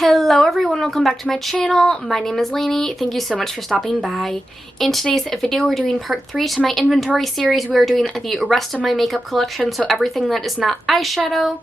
Hello everyone, welcome back to my channel. My name is Lainey. Thank you so much for stopping by. In today's video, we're doing part 3 to my inventory series. We are doing the rest of my makeup collection, so everything that is not eyeshadow.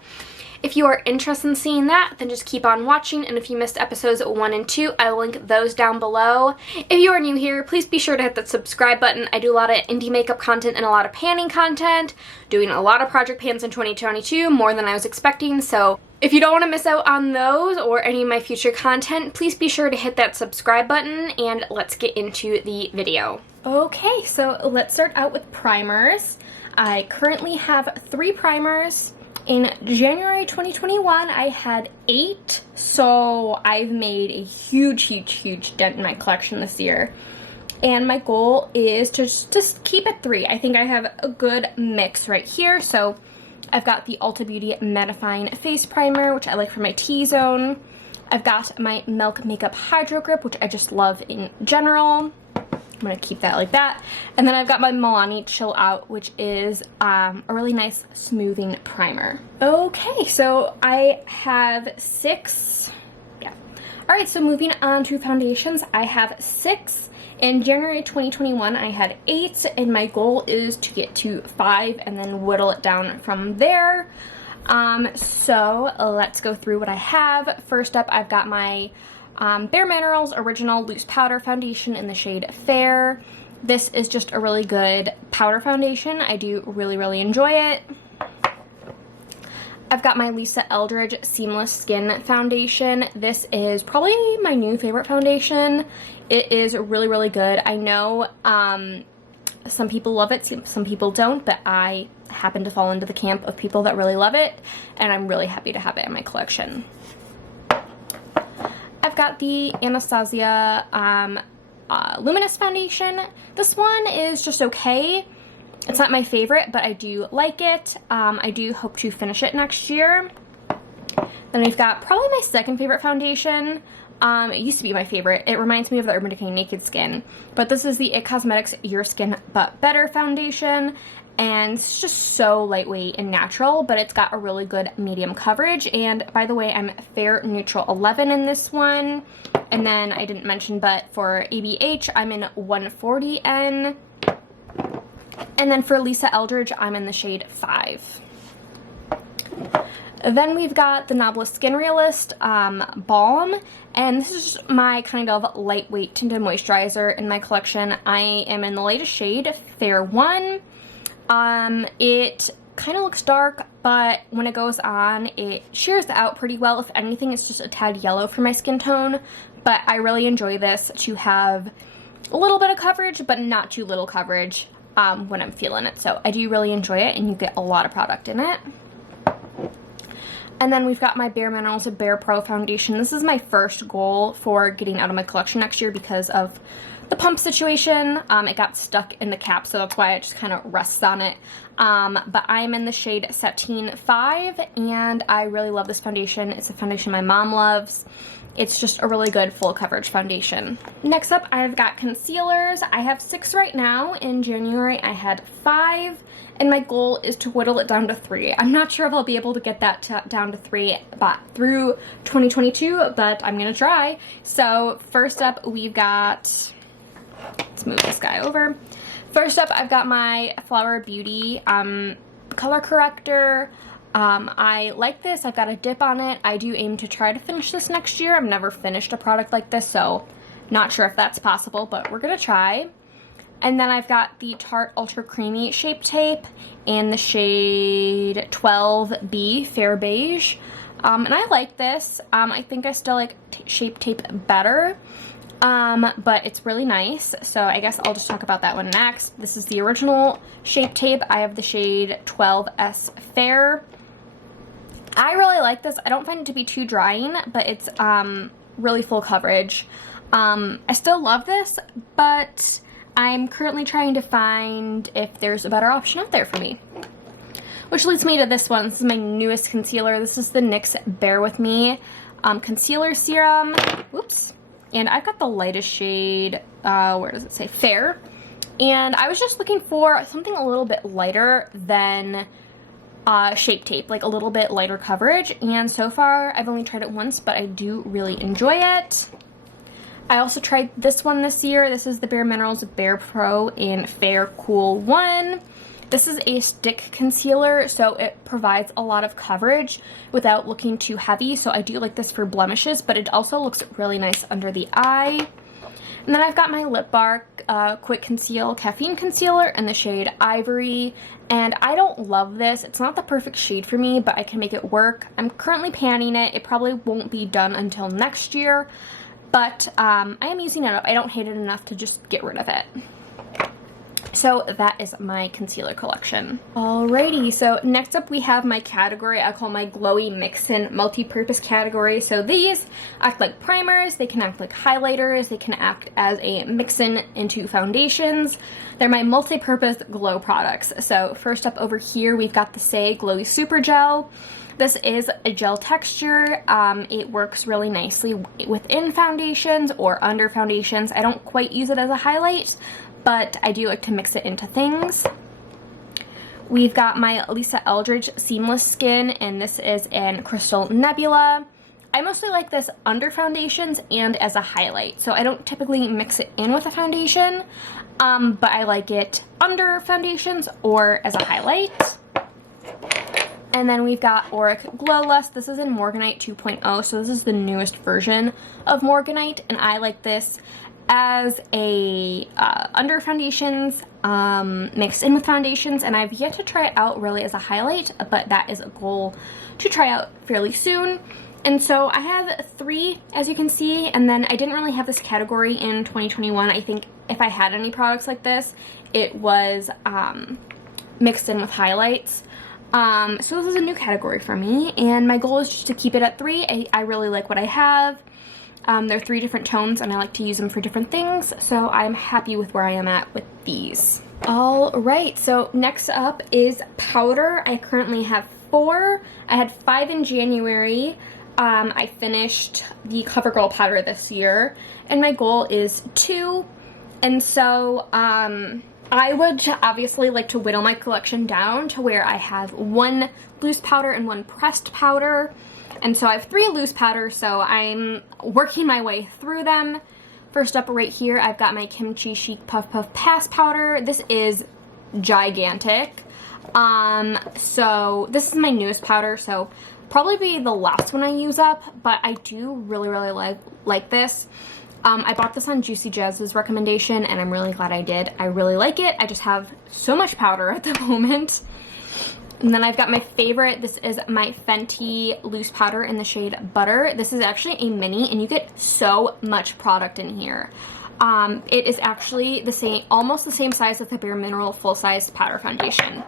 If you are interested in seeing that, then just keep on watching, and if you missed episodes 1 and 2, I will link those down below. If you are new here, please be sure to hit that subscribe button. I do a lot of indie makeup content and a lot of panning content, doing a lot of project pans in 2022, more than I was expecting, so if you don't want to miss out on those or any of my future content, please be sure to hit that subscribe button, and let's get into the video. Okay, so let's start out with primers. I currently have 3 primers. In January 2021, I had 8, so I've made a huge dent in my collection this year. And my goal is to just keep it 3. I think I have a good mix right here. So I've got the Ulta Beauty Mattifying Face Primer, which I like for my T-zone. I've got my Milk Makeup Hydro Grip, which I just love in general. I'm going to keep that like that. And then I've got my Milani Chill Out, which is a really nice smoothing primer. Okay, so I have 6. Yeah. Alright, so moving on to foundations. I have 6. In January 2021, I had 8, and my goal is to get to 5 and then whittle it down from there. So let's go through what I have. First up, I've got my Bare Minerals Original Loose Powder Foundation in the shade Fair. This is just a really good powder foundation. I do really enjoy it. I've got my Lisa Eldridge Seamless Skin Foundation. This is probably my new favorite foundation. It is really good. I know some people love it, some people don't, but I happen to fall into the camp of people that really love it, and I'm really happy to have it in my collection. I've got the Anastasia Luminous Foundation. This one is just okay. It's not my favorite, but I do like it. I do hope to finish it next year. Then we've got probably my second favorite foundation. It used to be my favorite. It reminds me of the Urban Decay Naked Skin. But this is the IT Cosmetics Your Skin But Better Foundation. And it's just so lightweight and natural, but it's got a really good medium coverage. And by the way, I'm Fair Neutral 11 in this one. And then I didn't mention, but for ABH, I'm in 140N. And then for Lisa Eldridge, I'm in the shade 5. Then we've got the Novelist Skin Realist Balm, and this is just my kind of lightweight tinted moisturizer in my collection. I am in the latest shade, Fair 1. It kind of looks dark, but when it goes on, it sheers out pretty well. If anything, it's just a tad yellow for my skin tone, but I really enjoy this to have a little bit of coverage, but not too little coverage when I'm feeling it. So I do really enjoy it, and you get a lot of product in it. And then we've got my Bare Minerals Bare Pro Foundation. This is my first goal for getting out of my collection next year because of the pump situation. It got stuck in the cap, so that's why I just kind of rests on it. But I'm in the shade Sateen 5, and I really love this foundation. It's a foundation my mom loves. It's just a really good full coverage foundation. Next up, I've got concealers. I have 6 right now. In January, I had 5, and my goal is to whittle it down to 3. I'm not sure if I'll be able to get that down to 3 but through 2022, but I'm gonna try. So first up, we've got, let's move this guy over. First up, I've got my Flower Beauty color corrector. I like this. I've got a dip on it. I do aim to try to finish this next year. I've never finished a product like this, so not sure if that's possible, but we're gonna try. And then I've got the Tarte Ultra Creamy Shape Tape in the shade 12B Fair Beige. And I like this. I think I still like Shape Tape better, but it's really nice. So I guess I'll just talk about that one next. This is the original Shape Tape. I have the shade 12S Fair. I really like this. I don't find it to be too drying, but it's really full coverage. I still love this, but I'm currently trying to find if there's a better option out there for me. Which leads me to this one. This is my newest concealer. This is the NYX Bear With Me Concealer Serum. Whoops. And I've got the lightest shade, where does it say? Fair. And I was just looking for something a little bit lighter than Shape Tape, like a little bit lighter coverage, and so far I've only tried it once, but I do really enjoy it. I also tried this one this year. This is the Bare Minerals Bare Pro in Fair Cool 1. This is a stick concealer, so it provides a lot of coverage without looking too heavy, so I do like this for blemishes, but it also looks really nice under the eye. And then I've got my Lip Bar Quick Conceal Caffeine Concealer in the shade Ivory, and I don't love this. It's not the perfect shade for me, but I can make it work. I'm currently panning it. It probably won't be done until next year, but I am using it up. I don't hate it enough to just get rid of it. So that is my concealer collection. Alrighty, so next up we have my category I call my glowy mix-in multi-purpose category. So these act like primers, they can act like highlighters, they can act as a mix-in into foundations. They're my multi-purpose glow products. So first up over here we've got the Say Glowy Super Gel. This is a gel texture. It works really nicely within foundations or under foundations. I don't quite use it as a highlight, but I do like to mix it into things. We've got my Lisa Eldridge Seamless Skin, and this is in Crystal Nebula. I mostly like this under foundations and as a highlight, so I don't typically mix it in with a foundation, but I like it under foundations or as a highlight. And then we've got Auric Glow Lust. This is in Morganite 2.0, so this is the newest version of Morganite, and I like this as a under foundations, mixed in with foundations, and I've yet to try it out really as a highlight, but that is a goal to try out fairly soon. And so I have 3, as you can see, and then I didn't really have this category in 2021. I think if I had any products like this, it was mixed in with highlights. So this is a new category for me, and my goal is just to keep it at 3. I really like what I have. They're 3 different tones, and I like to use them for different things, so I'm happy with where I am at with these. Alright, so next up is powder. I currently have 4. I had 5 in January. I finished the CoverGirl powder this year, and my goal is 2. And so, I would obviously like to whittle my collection down to where I have 1 loose powder and 1 pressed powder. And so I have 3 loose powders, so I'm working my way through them. First up right here, I've got my Kimchi Chic Puff Puff Pass powder. This is gigantic. So this is my newest powder, so probably be the last one I use up, but I do really like this. I bought this on Juicy Jazz's recommendation, and I'm really glad I did. I really like it. I just have so much powder at the moment. And then I've got my favorite. This is my Fenty loose powder in the shade Butter. This is actually a mini, and you get so much product in here. It is actually the same, almost the same size as the Bare Mineral full-size powder foundation.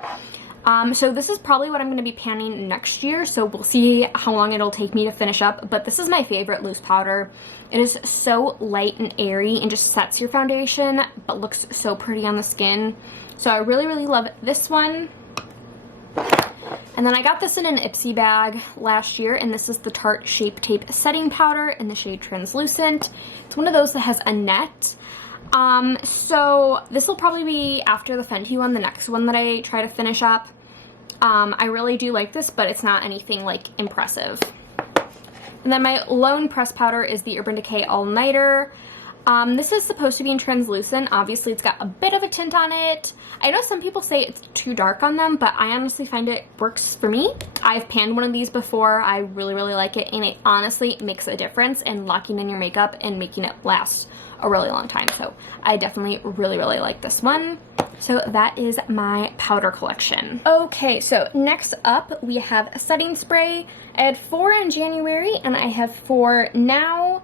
So this is probably what I'm going to be panning next year, so we'll see how long it'll take me to finish up, but this is my favorite loose powder. It is so light and airy and just sets your foundation, but looks so pretty on the skin. So I really love this one. And then I got this in an Ipsy bag last year, and this is the Tarte Shape Tape Setting Powder in the shade Translucent. It's one of those that has a net. So this will probably be after the Fenty one, the next one that I try to finish up. I really do like this, but it's not anything like impressive. And then my lone press powder is the Urban Decay All Nighter. This is supposed to be in translucent. Obviously, it's got a bit of a tint on it. I know some people say it's too dark on them, but I honestly find it works for me. I've panned one of these before. I really like it, and it honestly makes a difference in locking in your makeup and making it last a really long time. So I definitely really like this one. So that is my powder collection. Okay, so next up we have a setting spray. I had 4 in January, and I have 4 now.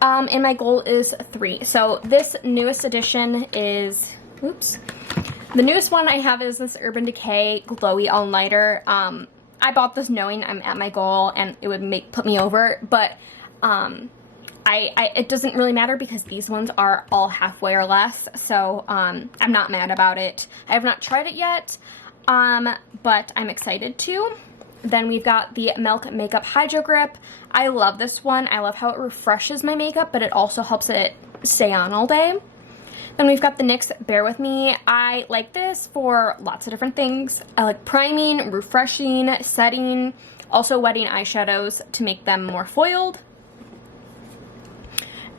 And my goal is 3. So this newest edition is, the newest one I have is this Urban Decay Glowy All Nighter. I bought this knowing I'm at my goal and it would put me over, but it doesn't really matter because these ones are all halfway or less, so I'm not mad about it. I have not tried it yet, but I'm excited to. Then we've got the Milk Makeup Hydro Grip. I love this one. I love how it refreshes my makeup, but it also helps it stay on all day. Then we've got the NYX Bear With Me. I like this for lots of different things. I like priming, refreshing, setting, also wetting eyeshadows to make them more foiled.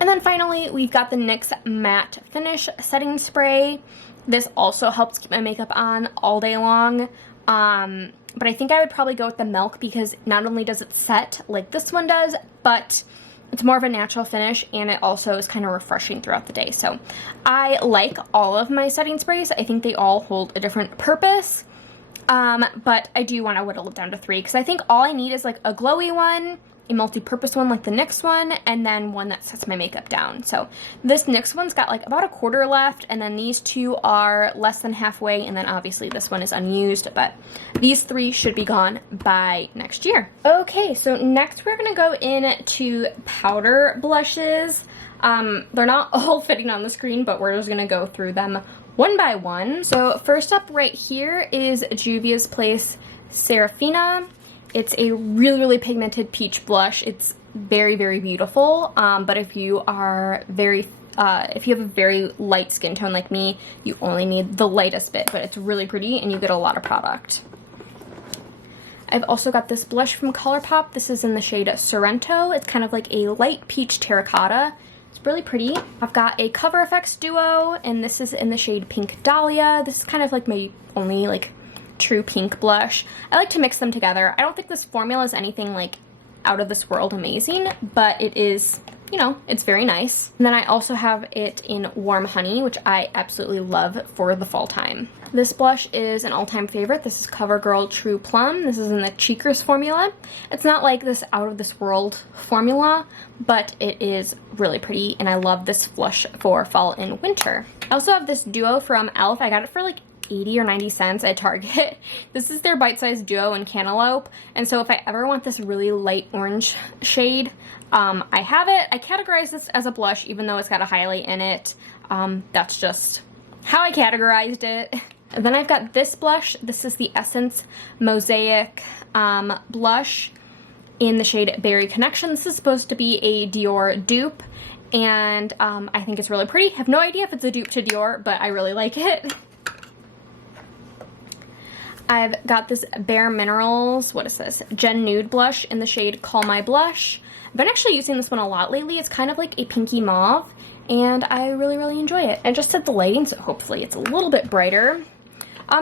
And then finally, we've got the NYX Matte Finish Setting Spray. This also helps keep my makeup on all day long. But I think I would probably go with the Milk because not only does it set like this one does, but it's more of a natural finish and it also is kind of refreshing throughout the day. So I like all of my setting sprays. I think they all hold a different purpose. But I do want to whittle it down to 3 because I think all I need is like a glowy one, a multi-purpose one like the NYX one, and then one that sets my makeup down. So this NYX one's got like about a quarter left, and then these 2 are less than halfway, and then obviously this one is unused, but these 3 should be gone by next year. Okay, so next we're gonna go into powder blushes. They're not all fitting on the screen, but we're just gonna go through them one by one. So first up right here is Juvia's Place Serafina. It's a really, really pigmented peach blush. It's very, very beautiful, but if you are if you have a very light skin tone like me, you only need the lightest bit, but it's really pretty and you get a lot of product. I've also got this blush from ColourPop. This is in the shade Sorrento. It's kind of like a light peach terracotta. It's really pretty. I've got a Cover FX duo, and this is in the shade Pink Dahlia. This is kind of like my only like true pink blush. I like to mix them together. I don't think this formula is anything like out of this world amazing, but it is, you know, it's very nice. And then I also have it in Warm Honey, which I absolutely love for the fall time. This blush is an all-time favorite. This is CoverGirl True Plum. This is in the Cheekers formula. It's not like this out of this world formula, but it is really pretty, and I love this blush for fall and winter. I also have this duo from e.l.f. I got it for like 80 or 90 cents at Target. This is their bite-sized duo in Cantaloupe, and so if I ever want this really light orange shade, I have it. I categorize this as a blush even though it's got a highlight in it. That's just how I categorized it. And then I've got this blush. This is the Essence Mosaic blush in the shade Berry Connection. This is supposed to be a Dior dupe, and I think it's really pretty. I have no idea if it's a dupe to Dior, but I really like it. I've got this Bare Minerals, what is this? Gen Nude blush in the shade Call My Blush. I've been actually using this one a lot lately. It's kind of like a pinky mauve, and I really, really enjoy it. I just set the lighting, so hopefully it's a little bit brighter.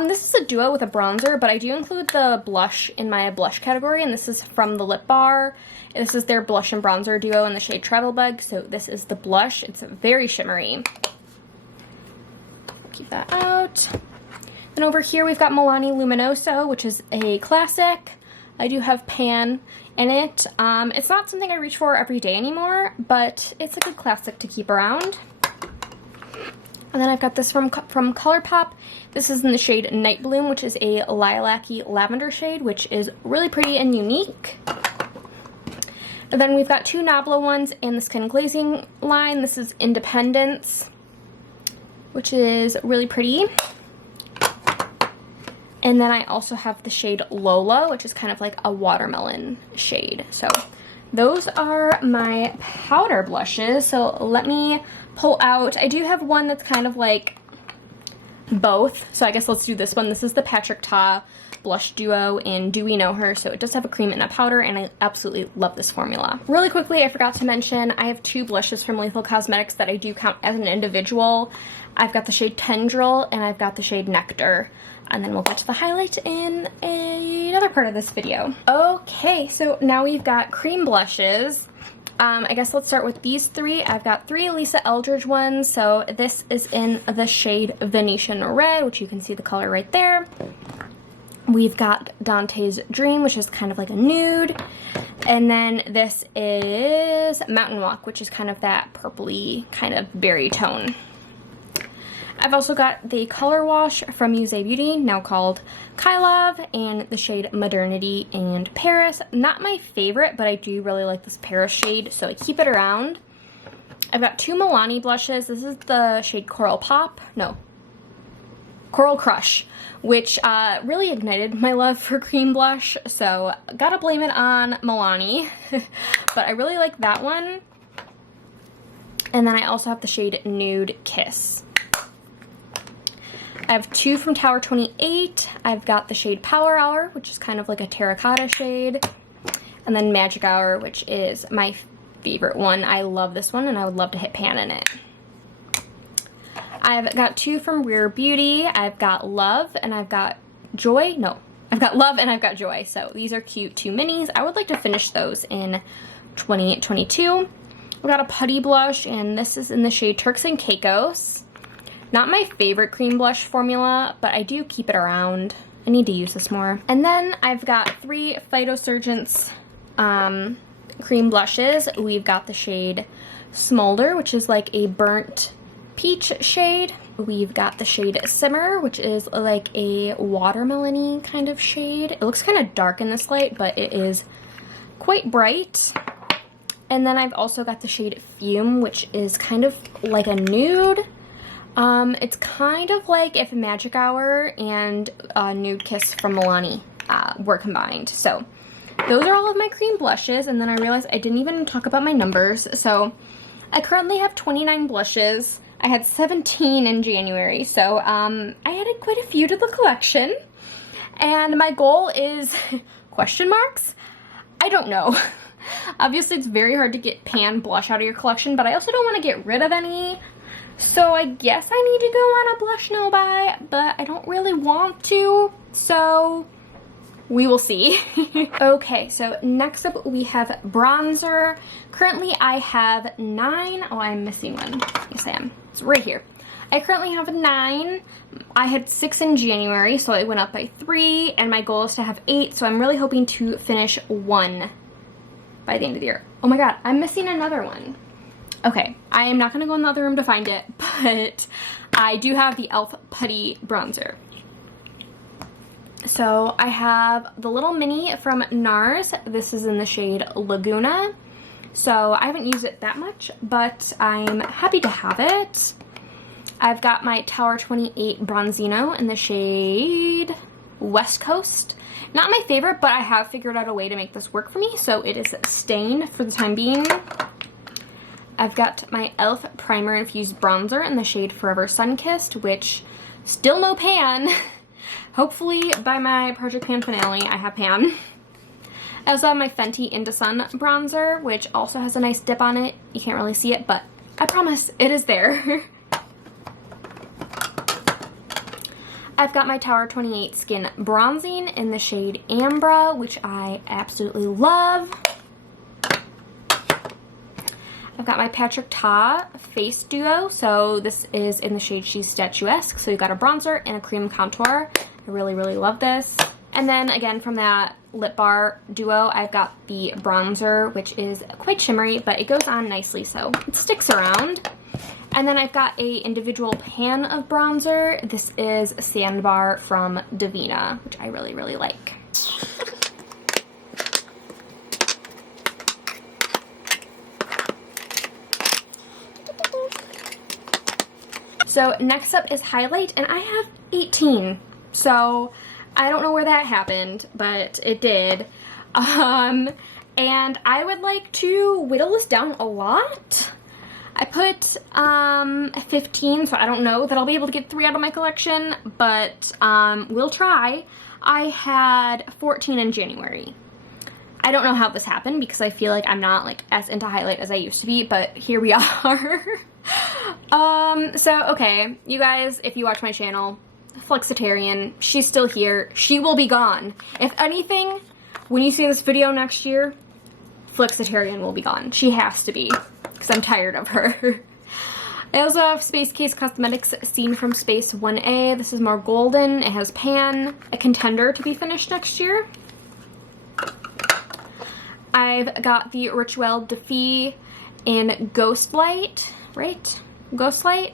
This is a duo with a bronzer, but I do include the blush in my blush category, and this is from the Lip Bar. This is their blush and bronzer duo in the shade Travel Bug, so this is the blush. It's very shimmery. Keep that out. And over here we've got Milani Luminoso, which is a classic. I do have Pan in it. It's not something I reach for every day anymore, but it's a good classic to keep around. And then I've got this from ColourPop. This is in the shade Night Bloom, which is a lilac-y lavender shade, which is really pretty and unique. And then we've got 2 Nabla ones in the Skin Glazing line. This is Independence, which is really pretty. And then I also have the shade Lola, which is kind of like a watermelon shade. So those are my powder blushes. So let me pull out, I do have one that's kind of like both. So I guess let's do this one. This is the Patrick Ta blush duo in Do We Know Her. So it does have a cream and a powder, and I absolutely love this formula. Really quickly, I forgot to mention, I have 2 blushes from Lethal Cosmetics that I do count as an individual. I've got the shade Tendril, and I've got the shade Nectar. And then we'll get to the highlight in another part of this video. Okay, so now we've got cream blushes. I guess let's start with these 3. I've got 3 Lisa Eldridge ones. So this is in the shade Venetian Red, which you can see the color right there. We've got Dante's Dream, which is kind of like a nude. And then this is Mountain Walk, which is kind of that purpley kind of berry tone. I've also got the Color Wash from Musée Beauty, now called Kylov, and the shade Modernity and Paris. Not my favorite, but I do really like this Paris shade, so I keep it around. I've got 2 Milani blushes. This is the shade Coral Crush, which really ignited my love for cream blush, so gotta blame it on Milani. But I really like that one. And then I also have the shade Nude Kiss. I have two from Tower 28. I've got the shade Power Hour, which is kind of like a terracotta shade. And then Magic Hour, which is my favorite one. I love this one, and I would love to hit pan in it. I've got two from Rare Beauty. I've got Love, and I've got Joy. No, I've got Love, and I've got Joy. So these are cute 2 minis. I would like to finish those in 2022. I've got a putty blush, and this is in the shade Turks and Caicos. Not my favorite cream blush formula, but I do keep it around. I need to use this more. And then I've got 3 Phytosurgence cream blushes. We've got the shade Smolder, which is like a burnt peach shade. We've got the shade Simmer, which is like a watermelon-y kind of shade. It looks kind of dark in this light, but it is quite bright. And then I've also got the shade Fume, which is kind of like a nude. It's kind of like if Magic Hour and Nude Kiss from Milani were combined. So those are all of my cream blushes, and then I realized I didn't even talk about my numbers. So I currently have 29 blushes. I had 17 in January, so I added quite a few to the collection. And my goal is, question marks? I don't know. Obviously, it's very hard to get pan blush out of your collection, but I also don't want to get rid of any. So I guess I need to go on a blush no-buy, but I don't really want to, so we will see. Okay, so next up we have bronzer. Currently I have 9. Oh, I'm missing one. Yes, I am. It's right here. I currently have 9. I had 6 in January, so I went up by 3, and my goal is to have 8, so I'm really hoping to finish 1 by the end of the year. Oh my god, I'm missing another one. Okay, I am not going to go in the other room to find it, but I do have the e.l.f. Putty Bronzer. So I have the little mini from NARS. This is in the shade Laguna. So I haven't used it that much, but I'm happy to have it. I've got my Tower 28 Bronzino in the shade West Coast. Not my favorite, but I have figured out a way to make this work for me, so it is stained for the time being. I've got my e.l.f. Primer Infused Bronzer in the shade Forever Sunkissed, which still no pan. Hopefully by my Project Pan finale, I have pan. I also have my Fenty Into Sun Bronzer, which also has a nice dip on it. You can't really see it, but I promise it is there. I've got my Tower 28 Skin Bronzing in the shade Ambra, which I absolutely love. I've got my Patrick Ta Face Duo, so this is in the shade She's Statuesque, so you've got a bronzer and a cream contour. I really, really love this. And then again from that lip bar duo, I've got the bronzer, which is quite shimmery, but it goes on nicely, so it sticks around. And then I've got a individual pan of bronzer. This is Sandbar from Divina, which I really, really like. So next up is highlight, and I have 18. So I don't know where that happened, but it did. And I would like to whittle this down a lot. I put 15, so I don't know that I'll be able to get 3 out of my collection, but we'll try. I had 14 in January. I don't know how this happened because I feel like I'm not like as into highlight as I used to be, but here we are. So okay, you guys, if you watch my channel, Flexitarian, she's still here. She will be gone. If anything, when you see this video next year, Flexitarian will be gone. She has to be, because I'm tired of her. I also have Space Case Cosmetics Scene from Space 1A. This is more golden. It has pan, a contender to be finished next year. I've got the Rituel de Fille in Ghost Light, right? Ghost Light.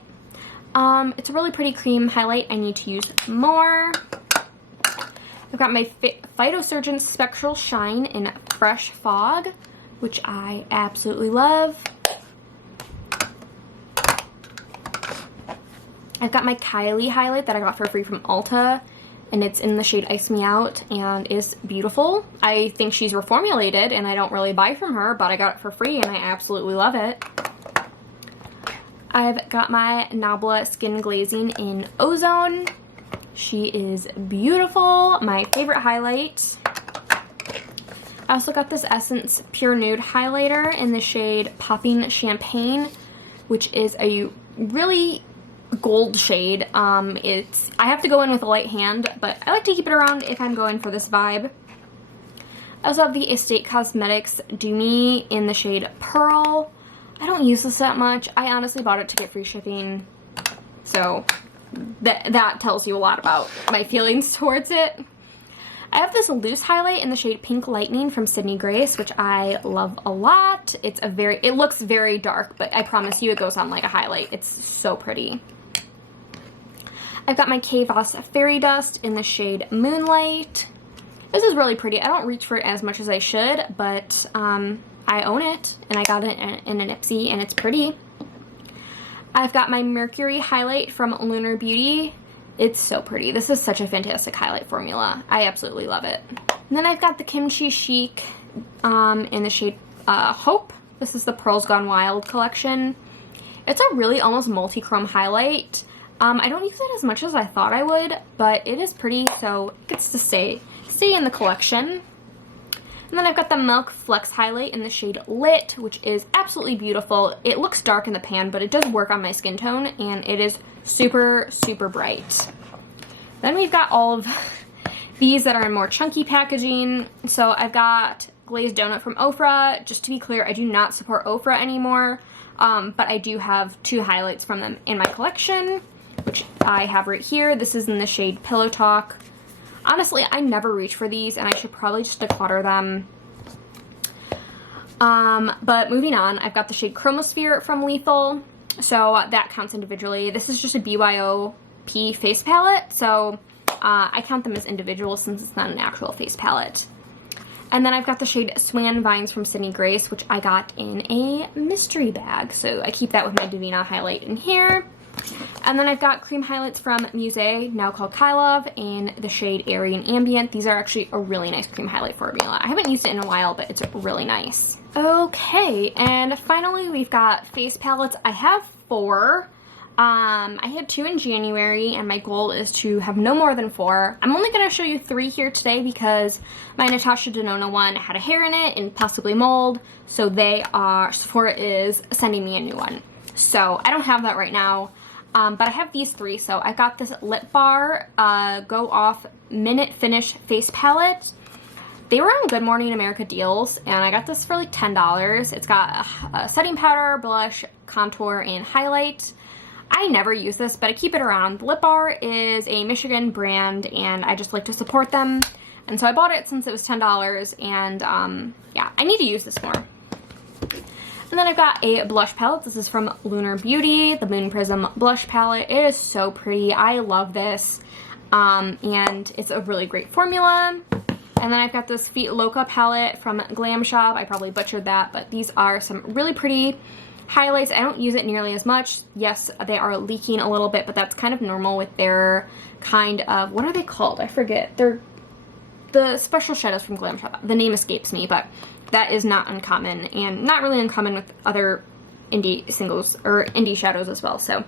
It's a really pretty cream highlight. I need to use more. I've got my Phytosurgence Spectral Shine in Fresh Fog, which I absolutely love. I've got my Kylie highlight that I got for free from Ulta, and it's in the shade Ice Me Out, and is beautiful. I think she's reformulated, and I don't really buy from her, but I got it for free, and I absolutely love it. I've got my Nabla Skin Glazing in Ozone. She is beautiful. My favorite highlight. I also got this Essence Pure Nude highlighter in the shade Popping Champagne, which is a really gold shade. I have to go in with a light hand, but I like to keep it around if I'm going for this vibe. I also have the Estate Cosmetics Doonie in the shade Pearl. I don't use this that much. I honestly bought it to get free shipping, so that tells you a lot about my feelings towards it. I have this loose highlight in the shade Pink Lightning from Sydney Grace, which I love a lot. It looks very dark, but I promise you it goes on like a highlight. It's so pretty. I've got my Kay Voss Fairy Dust in the shade Moonlight. This is really pretty. I don't reach for it as much as I should, but I own it, and I got it in an Ipsy, and it's pretty. I've got my Mercury highlight from Lunar Beauty. It's so pretty. This is such a fantastic highlight formula. I absolutely love it. And then I've got the Kimchi Chic in the shade Hope. This is the Pearls Gone Wild collection. It's a really almost multi-chrome highlight. I don't use it as much as I thought I would, but it is pretty, so it gets to stay in the collection. And then I've got the Milk Flex highlight in the shade Lit, which is absolutely beautiful. It looks dark in the pan, but it does work on my skin tone, and it is super, super bright. Then we've got all of these that are in more chunky packaging. So I've got Glazed Donut from Ofra. Just to be clear, I do not support Ofra anymore, but I do have 2 highlights from them in my collection, which I have right here. This is in the shade Pillow Talk. Honestly, I never reach for these, and I should probably just declutter them. But moving on, I've got the shade Chromosphere from Lethal, so that counts individually. This is just a BYOP face palette, so I count them as individual since it's not an actual face palette. And then I've got the shade Swan Vines from Sydney Grace, which I got in a mystery bag, so I keep that with my Divina highlight in here. And then I've got cream highlights from Musée, now called Kylove, in the shade Airy and Ambient. These are actually a really nice cream highlight formula. I haven't used it in a while, but it's really nice. Okay, and finally we've got face palettes. I have 4. I had 2 in January, and my goal is to have no more than 4. I'm only going to show you 3 here today because my Natasha Denona one had a hair in it and possibly mold, so Sephora is sending me a new one. So I don't have that right now. But I have these 3, so I got this Lip Bar Go Off Minute Finish Face Palette. They were on Good Morning America deals, and I got this for like $10. It's got a setting powder, blush, contour, and highlight. I never use this, but I keep it around. Lip Bar is a Michigan brand, and I just like to support them. And so I bought it since it was $10, and yeah, I need to use this more. And then I've got a blush palette. This is from Lunar Beauty, the Moon Prism blush palette. It is so pretty. I love this. And it's a really great formula. And then I've got this Feet Loca palette from Glam Shop. I probably butchered that, but these are some really pretty highlights. I don't use it nearly as much. Yes, they are leaking a little bit, but that's kind of normal with their kind of, what are they called? I forget. They're the special shadows from Glam Shop. The name escapes me, but that is not uncommon, and not really uncommon with other indie singles or indie shadows as well, so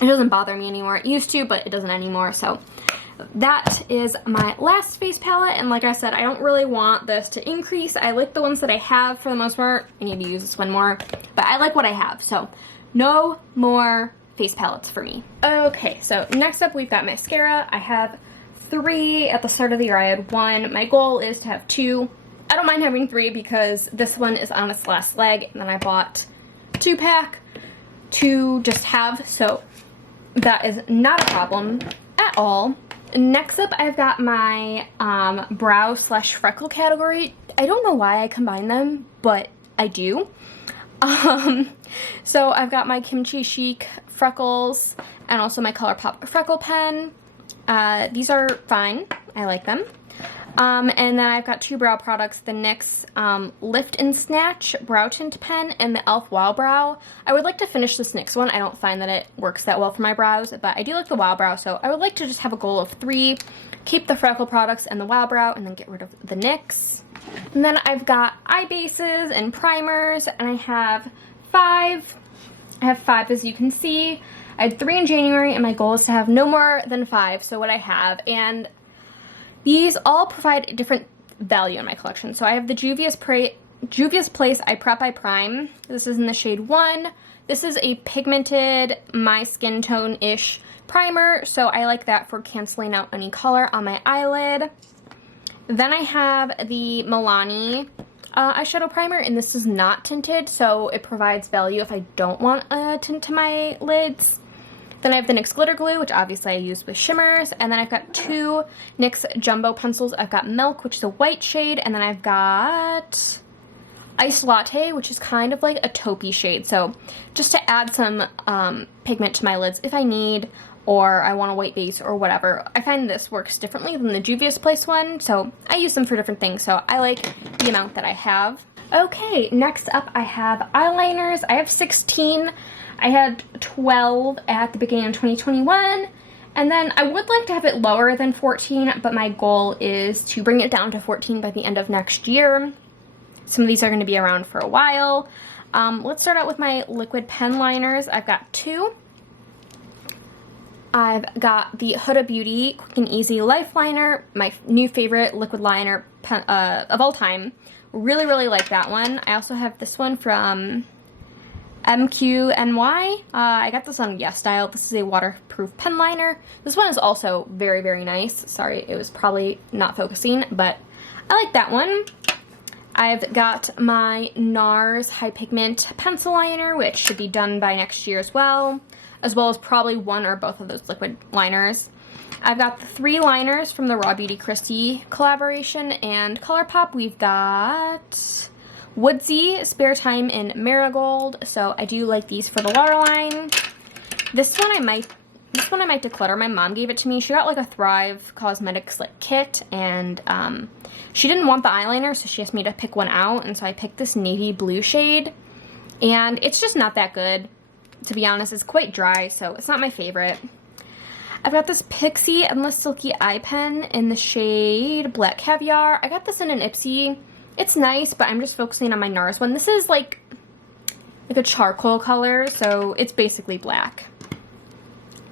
it doesn't bother me anymore. It used to, but it doesn't anymore. So that is my last face palette, and like I said, I don't really want this to increase. I like the ones that I have for the most part. I need to use this one more, but I like what I have, so no more face palettes for me. Okay, so next up we've got mascara. I have 3 at the start of the year. I had 1. My goal is to have 2. I don't mind having 3 because this one is on its last leg, and then I bought 2-pack to just have, so that is not a problem at all. Next up, I've got my brow slash freckle category. I don't know why I combine them, but I do. So I've got my Kimchi Chic freckles and also my ColourPop freckle pen. These are fine. I like them. And then I've got 2 brow products, the NYX Lift and Snatch Brow Tint Pen and the e.l.f. Wow Brow. I would like to finish this NYX one. I don't find that it works that well for my brows, but I do like the Wow Brow, so I would like to just have a goal of 3, keep the freckle products and the Wow Brow, and then get rid of the NYX. And then I've got eye bases and primers, and I have 5. I have 5 as you can see. I had 3 in January, and my goal is to have no more than 5, so what I have. And these all provide a different value in my collection. So I have the Juvia's Place I Prep I Prime. This is in the shade 1. This is a pigmented, my skin tone-ish primer, so I like that for canceling out any color on my eyelid. Then I have the Milani eyeshadow primer, and this is not tinted, so it provides value if I don't want a tint to my lids. Then I have the NYX Glitter Glue, which obviously I use with shimmers, and then I've got 2 NYX Jumbo pencils. I've got Milk, which is a white shade, and then I've got Iced Latte, which is kind of like a taupey shade, so just to add some pigment to my lids if I need, or I want a white base or whatever. I find this works differently than the Juvia's Place one, so I use them for different things, so I like the amount that I have. Okay, next up I have eyeliners. I have 16. I had 12 at the beginning of 2021, and then I would like to have it lower than 14, but my goal is to bring it down to 14 by the end of next year. Some of these are going to be around for a while. Let's start out with my liquid pen liners. I've got 2. I've got the Huda Beauty Quick and Easy Life Liner, my new favorite liquid liner of all time. Really, really like that one. I also have this one from MQNY. I got this on Yes Style. This is a waterproof pen liner. This one is also very, very nice. Sorry, it was probably not focusing, but I like that one. I've got my NARS High Pigment Pencil Liner, which should be done by next year as well as probably one or both of those liquid liners. I've got the 3 liners from the Raw Beauty Kristi collaboration and ColourPop. We've got Woodsy Spare Time in Marigold, so I do like these for the waterline. This one I might declutter. My mom gave it to me. She got like a Thrive Cosmetics like kit, and she didn't want the eyeliner, so she asked me to pick one out, and so I picked this navy blue shade, and it's just not that good, to be honest. It's quite dry, so it's not my favorite. I've got this Pixie Endless Silky Eye Pen in the shade Black Caviar. I got this in an Ipsy. It's nice, but I'm just focusing on my NARS one. This is like a charcoal color, so it's basically black.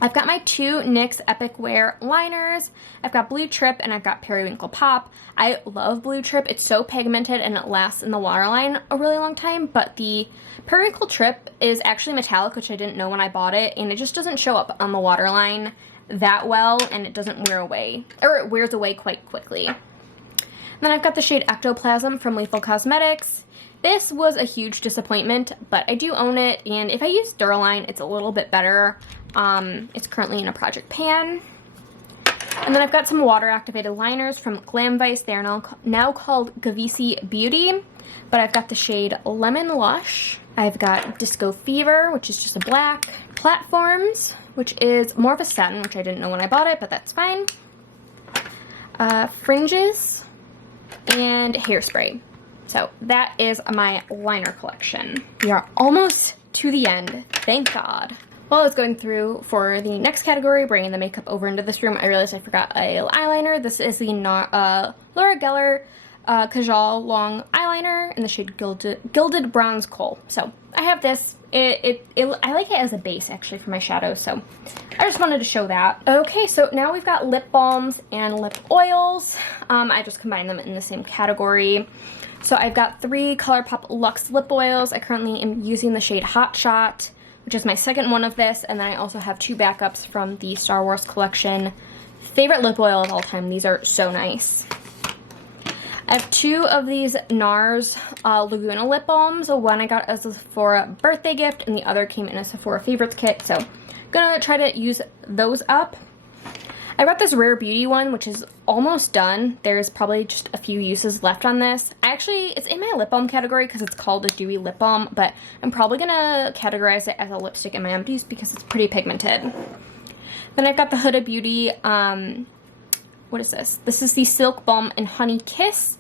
I've got my 2 NYX Epic Wear liners. I've got Blue Trip and I've got Periwinkle Pop. I love Blue Trip. It's so pigmented and it lasts in the waterline a really long time, but the Periwinkle Trip is actually metallic, which I didn't know when I bought it, and it just doesn't show up on the waterline that well, and it doesn't wear away, or it wears away quite quickly. And then I've got the shade Ectoplasm from Lethal Cosmetics. This was a huge disappointment, but I do own it, and if I use Duraline, it's a little bit better. It's currently in a project pan. And then I've got some water-activated liners from Glam Vice. They are now called Gavisi Beauty, but I've got the shade Lemon Lush. I've got Disco Fever, which is just a black. Platforms, which is more of a satin, which I didn't know when I bought it, but that's fine. Fringes, and Hairspray. So that is my liner collection. We are almost to the end, thank God. While I was going through for the next category, bringing the makeup over into this room, I realized I forgot a eyeliner. This is the Laura Geller Kajal Long Eyeliner in the shade Gilded Bronze Coal. So I have this. I like it as a base, actually, for my shadows, so I just wanted to show that. Okay, so now we've got lip balms and lip oils. I just combined them in the same category. So I've got 3 ColourPop Luxe lip oils. I currently am using the shade Hot Shot, which is my second one of this, and then I also have 2 backups from the Star Wars collection. Favorite lip oil of all time. These are so nice. I have 2 of these NARS Laguna lip balms. One I got as a Sephora birthday gift, and the other came in a Sephora favorites kit, so I'm gonna try to use those up. I got this Rare Beauty one, which is almost done. There's probably just a few uses left on this. It's in my lip balm category because it's called a dewy lip balm, but I'm probably gonna categorize it as a lipstick in my empties because it's pretty pigmented. Then I've got the Huda Beauty, what is this? This is the Silk Balm and Honey Kiss.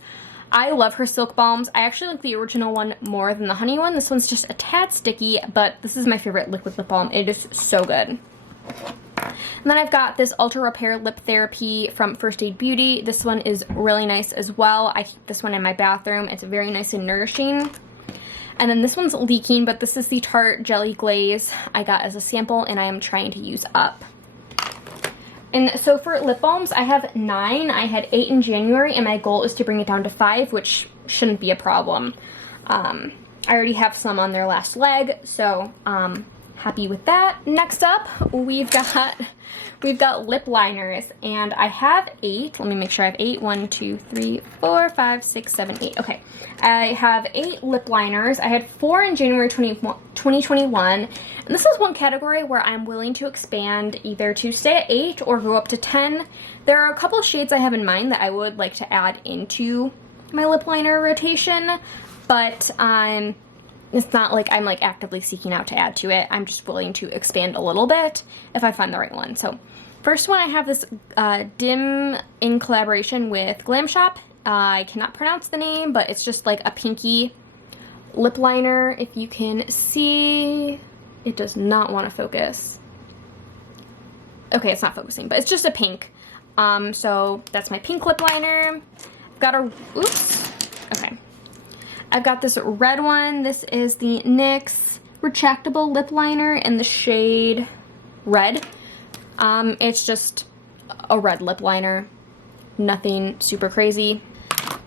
I love her silk balms. I actually like the original one more than the honey one. This one's just a tad sticky, but this is my favorite liquid lip balm. It is so good. And then I've got this Ultra Repair Lip Therapy from First Aid Beauty. This one is really nice as well. I keep this one in my bathroom. It's very nice and nourishing. And then this one's leaking, but this is the Tarte Jelly Glaze I got as a sample, and I am trying to use up. And so for lip balms, I have 9. I had 8 in January, and my goal is to bring it down to 5, which shouldn't be a problem. I already have some on their last leg, so happy with that. Next up, we've got lip liners, and I have 8. Let me make sure I have 8. 1, 2, 3, 4, 5, 6, 7, 8. Okay, I have 8 lip liners. I had 4 in January 2021, and this is one category where I'm willing to expand either to stay at 8 or go up to 10. There are a couple of shades I have in mind that I would like to add into my lip liner rotation, but it's not like I'm like actively seeking out to add to it. I'm just willing to expand a little bit if I find the right one. So first one, I have this Dim in collaboration with Glam Shop. I cannot pronounce the name, but it's just like a pinky lip liner. If you can see, it does not want to focus. Okay, it's not focusing, but it's just a pink. So that's my pink lip liner. I've got a, oops, okay. I've got this red one. This is the NYX retractable lip liner in the shade Red. It's just a red lip liner, nothing super crazy.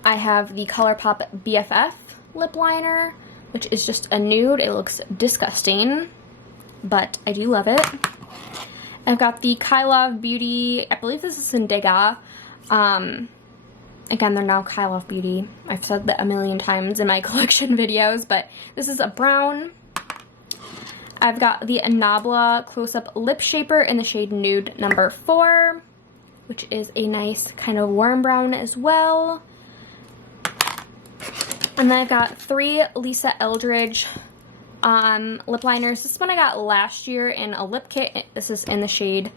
I have the ColourPop BFF lip liner, which is just a nude. It looks disgusting, but I do love it. I've got the Kylove Beauty, I believe this is in Degas. Again, they're now Kylove Beauty. I've said that a million times in my collection videos, but this is a brown. I've got the Nabla Close-Up Lip Shaper in the shade Nude number 4, which is a nice kind of warm brown as well. And then I've got 3 Lisa Eldridge lip liners. This one I got last year in a lip kit. This is in the shade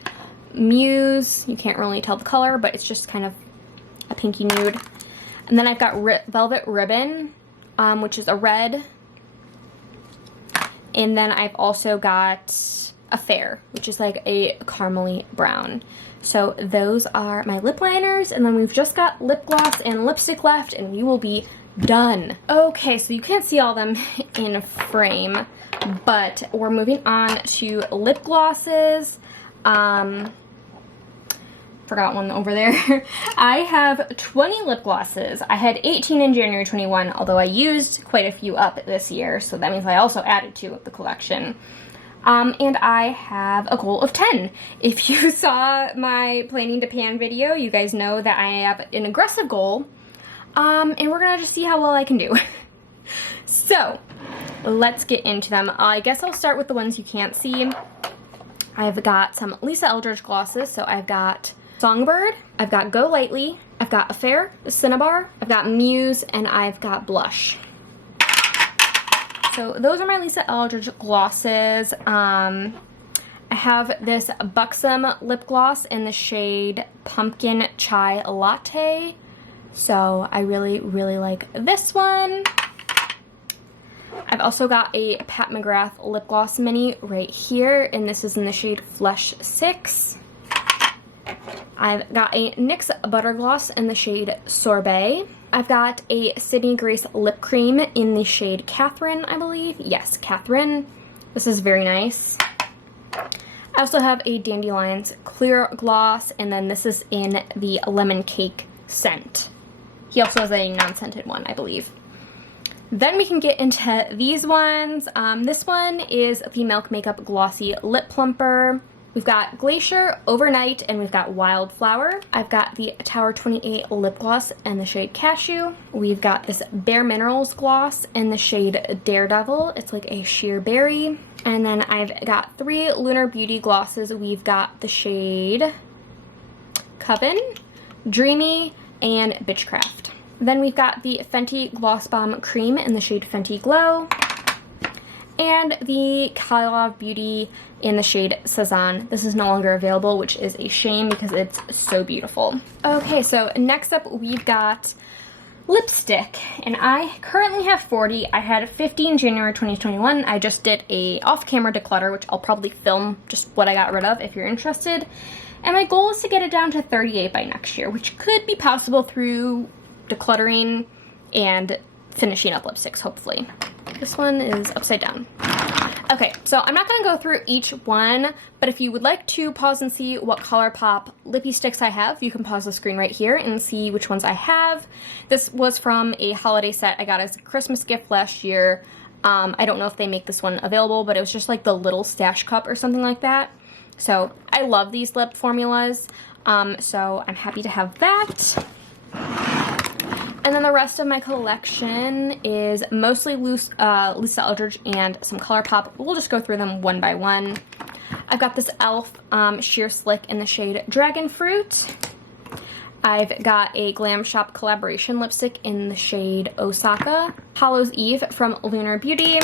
Muse. You can't really tell the color, but it's just kind of a pinky nude. And then I've got Velvet Ribbon, which is a red. And then I've also got Affair, which is like a caramely brown. So those are my lip liners, and then we've just got lip gloss and lipstick left, and we will be done. Okay, so you can't see all them in frame, but we're moving on to lip glosses. Forgot one over there. I have 20 lip glosses. I had 18 in January 21, although I used quite a few up this year, so that means I also added 2 of the collection. And I have a goal of 10. If you saw my planning to pan video, you guys know that I have an aggressive goal, and we're gonna just see how well I can do. So, let's get into them. I guess I'll start with the ones you can't see. I've got some Lisa Eldridge glosses, so I've got Songbird, I've got Go Lightly, I've got Affair, Cinnabar, I've got Muse, and I've got Blush. So those are my Lisa Eldridge glosses. I have this Buxom lip gloss in the shade Pumpkin Chai Latte. So I really, really like this one. I've also got a Pat McGrath lip gloss mini right here, and this is in the shade Flesh 6. I've got a NYX Butter Gloss in the shade Sorbet. I've got a Sydney Grace lip cream in the shade Catherine, I believe. Yes, Catherine. This is very nice. I also have a Dandelions clear gloss, and then this is in the Lemon Cake scent. He also has a non-scented one, I believe. Then we can get into these ones. This one is the Milk Makeup Glossy Lip Plumper. We've got Glacier, Overnight, and we've got Wildflower. I've got the Tower 28 lip gloss in the shade Cashew. We've got this Bare Minerals gloss in the shade Daredevil. It's like a sheer berry. And then I've got 3 Lunar Beauty glosses. We've got the shade Coven, Dreamy, and Bitchcraft. Then we've got the Fenty Gloss Bomb Cream in the shade Fenty Glow, and the Kylove Beauty in the shade Cezanne. This is no longer available, which is a shame because it's so beautiful. Okay, so next up we've got lipstick, and I currently have 40. I had 50 in January 2021. I just did a off-camera declutter, which I'll probably film just what I got rid of if you're interested. And my goal is to get it down to 38 by next year, which could be possible through decluttering and finishing up lipsticks, hopefully. This one is upside down. Okay, so I'm not going to go through each one, but if you would like to pause and see what ColourPop lippy sticks I have, you can pause the screen right here and see which ones I have. This was from a holiday set I got as a Christmas gift last year. I don't know if they make this one available, but it was just like the little stash cup or something like that. So I love these lip formulas, so I'm happy to have that. And then the rest of my collection is mostly Lisa Eldridge and some ColourPop. We'll just go through them one by one. I've got this e.l.f. Sheer Slick in the shade Dragon Fruit. I've got a Glam Shop collaboration lipstick in the shade Osaka. Hollow's Eve from Lunar Beauty.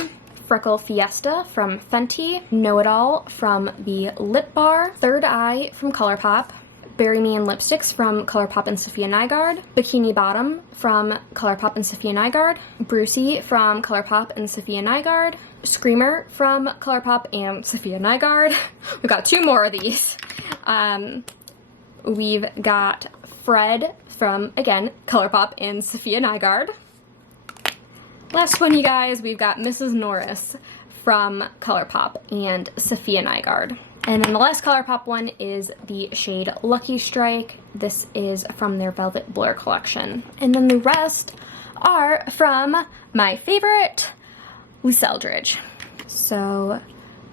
Freckle Fiesta from Fenty. Know It All from the Lip Bar. Third Eye from ColourPop. Bury Me in Lipsticks from ColourPop and Sophia Nygaard. Bikini Bottom from ColourPop and Sophia Nygaard. Brucey from ColourPop and Sophia Nygaard. Screamer from ColourPop and Sophia Nygaard. We've got two more of these. We've got Fred from, again, ColourPop and Sophia Nygaard. Last one, you guys, we've got Mrs. Norris from ColourPop and Sophia Nygaard. And then the last ColourPop one is the shade Lucky Strike. This is from their Velvet Blur collection. And then the rest are from my favorite, Lisa Eldridge. So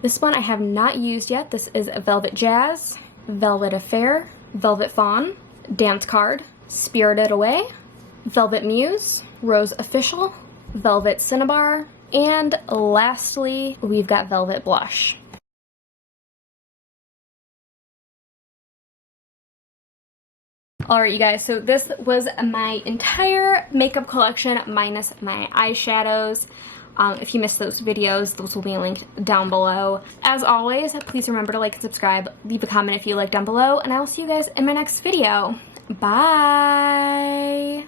this one I have not used yet. This is Velvet Jazz, Velvet Affair, Velvet Fawn, Dance Card, Spirited Away, Velvet Muse, Rose Official, Velvet Cinnabar, and lastly, we've got Velvet Blush. Alright, you guys, so this was my entire makeup collection minus my eyeshadows. If you missed those videos, those will be linked down below. As always, please remember to like and subscribe, leave a comment if you like down below, and I will see you guys in my next video. Bye!